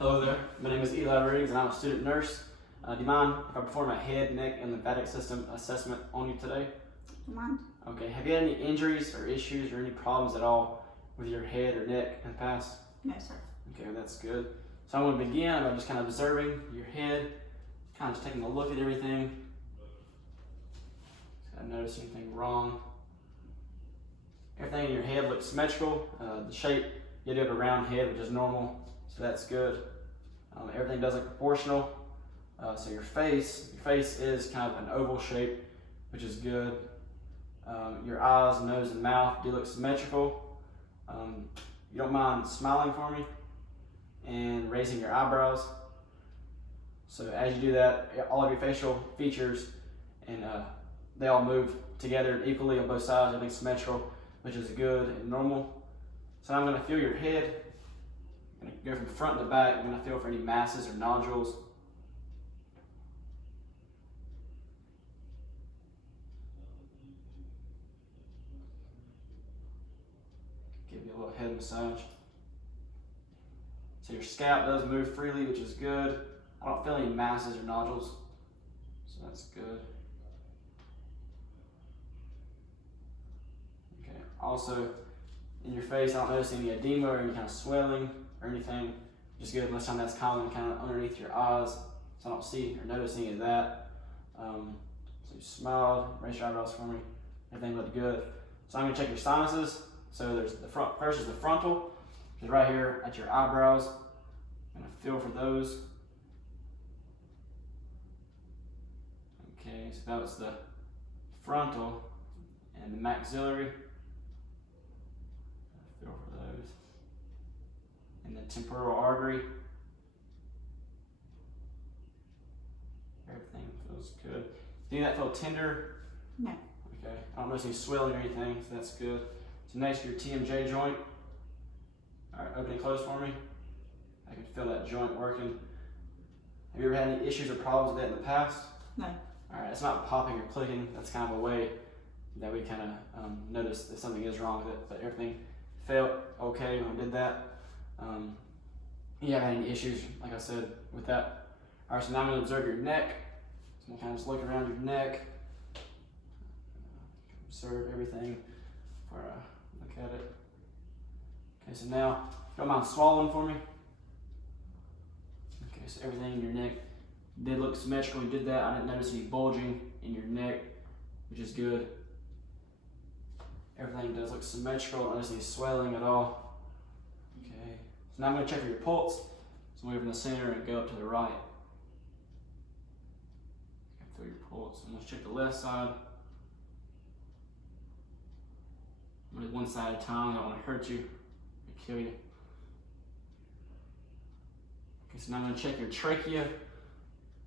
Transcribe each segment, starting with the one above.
Hello there, my name is Eli Riggs and I'm a student nurse. Do you mind if I perform a head, neck, and lymphatic system assessment on you today? Don't mind. Okay, have you had any injuries or issues or any problems at all with your head or neck in the past? No, sir. Okay, that's good. So I'm going to begin by just kind of observing your head, kind of just taking a look at everything. Just not notice anything wrong. Everything in your head looks symmetrical. The shape, you do have a round head, which is normal, so that's good. Everything does look proportional. So your face is kind of an oval shape, which is good. Your eyes, nose, and mouth do look symmetrical. You don't mind smiling for me and raising your eyebrows. So as you do that, all of your facial features and they all move together equally on both sides. Everything's symmetrical, which is good and normal. So now I'm going to feel your head. I'm going to go from front to back. I'm going to feel for any masses or nodules. Give you a little head massage. So your scalp does move freely, which is good. I don't feel any masses or nodules, so that's good. Okay, also in your face, I don't notice any edema or any kind of swelling or anything, which is good. Most of the time that's common kind of underneath your eyes, so I don't see or notice any of that. So you smiled, raise your eyebrows for me, everything looked good. So I'm gonna check your sinuses. So there's the front, first is the frontal, which is right here at your eyebrows. I'm gonna feel for those. Okay, so that was the frontal and the maxillary. Feel for those. And the temporal artery. Everything feels good. Do that feel tender? No. Okay, I don't notice any swelling or anything, so that's good. So next, your TMJ joint. All right, open and close for me. I can feel that joint working. Have you ever had any issues or problems with that in the past? No. All right, it's not popping or clicking. That's kind of a way that we kind of notice that something is wrong with it, but everything felt okay when I did that. You haven't had any issues, like I said, with that. All right, so now I'm gonna observe your neck. So I'm gonna kind of just look around your neck. Observe everything before I look at it. Okay, so now, don't mind swallowing for me. Okay, so everything in your neck did look symmetrical. You did that. I didn't notice any bulging in your neck, which is good. Everything does look symmetrical. I don't notice any swelling at all. Okay, so now I'm going to check for your pulse. So move from the center and go up to the right. Feel your pulse. I'm going to check the left side. I'm going to do one side at a time. I don't want to hurt you or kill you. Okay, so now I'm going to check your trachea.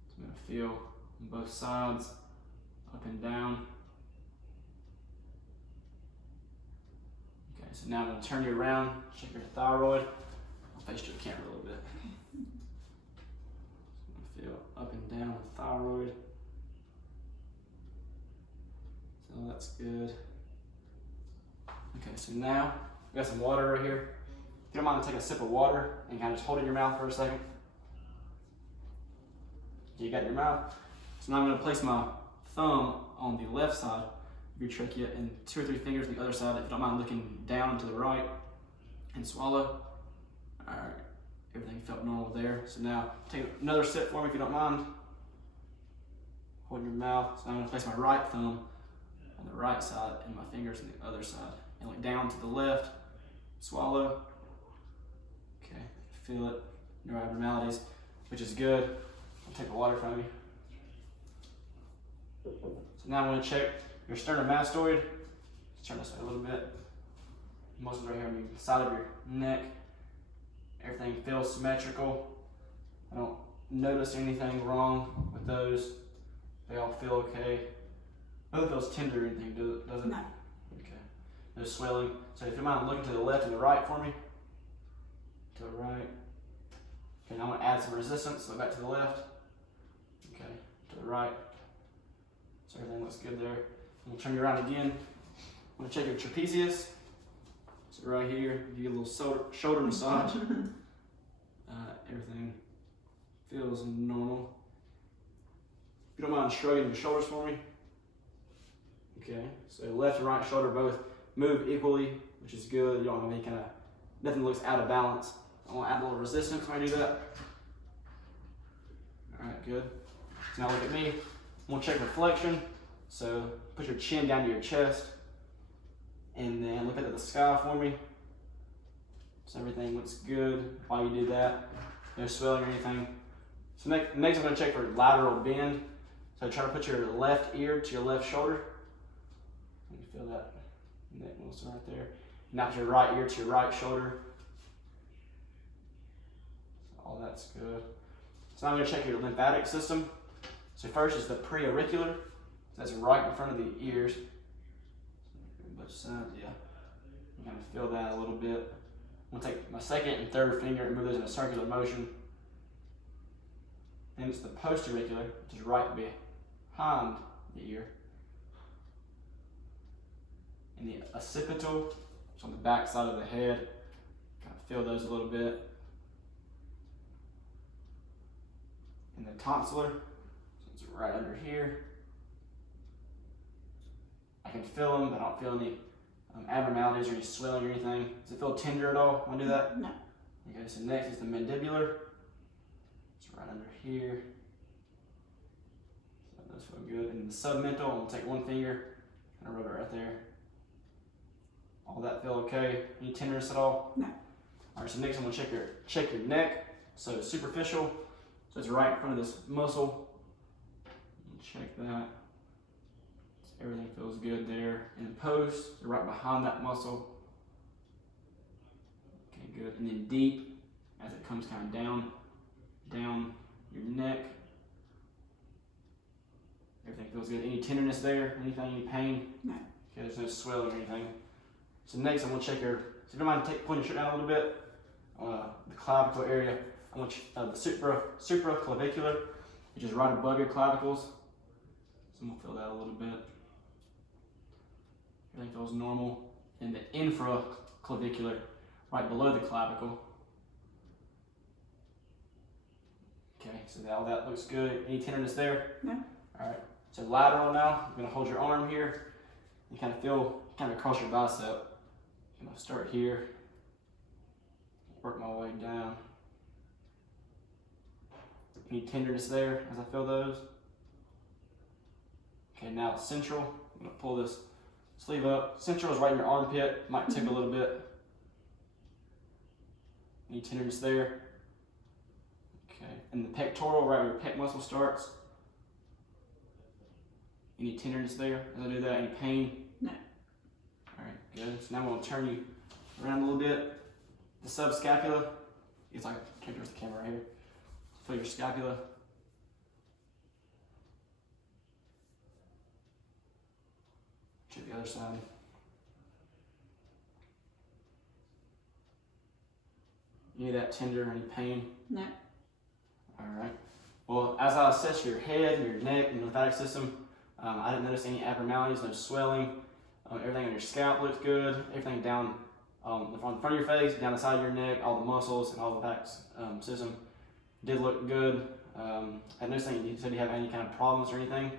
So I'm going to feel on both sides, up and down. Okay, so now I'm going to turn you around, check your thyroid. I'll face your camera a little bit. So I'm going to feel up and down the thyroid. So that's good. Okay, so now we got some water right here. If you don't mind, take a sip of water and kind of just hold it in your mouth for a second. You got it in your mouth. So now I'm going to place my thumb on the left side of your trachea and 2 or 3 fingers on the other side. If you don't mind looking down and to the right and swallow. All right, everything felt normal there. So now take another sip for me if you don't mind. Hold in your mouth. So I'm going to place my right thumb on the right side and my fingers on the other side. And look down to the left, swallow. Okay, feel it, no abnormalities, which is good. I'll take the water from you. So now I'm going to check your sternomastoid. Let's turn this way a little bit. Muscles right here on the side of your neck. Everything feels symmetrical. I don't notice anything wrong with those. They all feel okay. Nothing feels tender or anything, does it? No. Okay. No swelling. So if you mind looking to the left and the right for me. To the right. Okay, now I'm going to add some resistance. So back to the left. Okay, to the right. So everything looks good there. I'm going to turn you around again. I'm going to check your trapezius. So right here, give you a little shoulder massage. everything feels normal. If you don't mind shrugging your shoulders for me. Okay, so left and right shoulder both move equally, which is good. You don't have any kind of, nothing looks out of balance. I want to add a little resistance when I do that. All right, good. So now look at me. I'm gonna check for flexion. So put your chin down to your chest, and then look at the sky for me. So everything looks good while you do that. No swelling or anything. So next I'm gonna check for lateral bend. So try to put your left ear to your left shoulder. You can feel that neck muscle right there. Now put your right ear to your right shoulder. So all that's good. So now I'm gonna check your lymphatic system. So first is the preauricular. So that's right in front of the ears. Both sides, yeah. You kind of feel that a little bit. I'm gonna take my second and third finger and move those in a circular motion. And it's the postauricular, which is right behind the ear. And the occipital, which is on the back side of the head. Kind of feel those a little bit. And the tonsillar, so it's right under here. I can feel them, but I don't feel any abnormalities or any swelling or anything. Does it feel tender at all when I do that? No. Okay, so next is the mandibular. It's right under here. So those feel good. And the submental, I'm gonna take one finger and rub it right there. All that feel okay? Any tenderness at all? No. All right, so next I'm gonna check your neck. So superficial, so it's right in front of this muscle. Check that. Everything feels good there. And post, so right behind that muscle. Okay, good. And then deep, as it comes kind of down your neck. Everything feels good. Any tenderness there? Anything, any pain? No. Okay, there's no swelling or anything. So next I'm gonna check your, so if you don't mind pulling your shirt down a little bit, the clavicle area. I want the supraclavicular, which is right above your clavicles. So I'm gonna feel that a little bit. Everything feels normal. And the infraclavicular, right below the clavicle. Okay, so all that looks good. Any tenderness there? No. All right, so lateral now. I'm gonna hold your arm here. You kind of feel, kind of across your bicep. I'm gonna start here, work my way down. Any tenderness there as I feel those? Okay, now central. I'm gonna pull this sleeve up. Central is right in your armpit. Might tick a little bit. Any tenderness there? Okay, and the pectoral, right where your pec muscle starts. Any tenderness there as I do that? Any pain? No. All right, good. So now I'm gonna turn you around a little bit. The subscapula. It's like, I can't the camera right here. Feel your scapula. Check the other side. Any of that tender, any pain? No. All right. Well, as I assess your head and your neck and lymphatic system, I didn't notice any abnormalities, no swelling. Everything on your scalp looks good. Everything down on the front of your face, down the side of your neck, all the muscles and all the lymphatic system did look good. I noticed that you said you have any kind of problems or anything.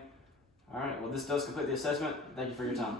All right. Well, this does complete the assessment. Thank you for your time.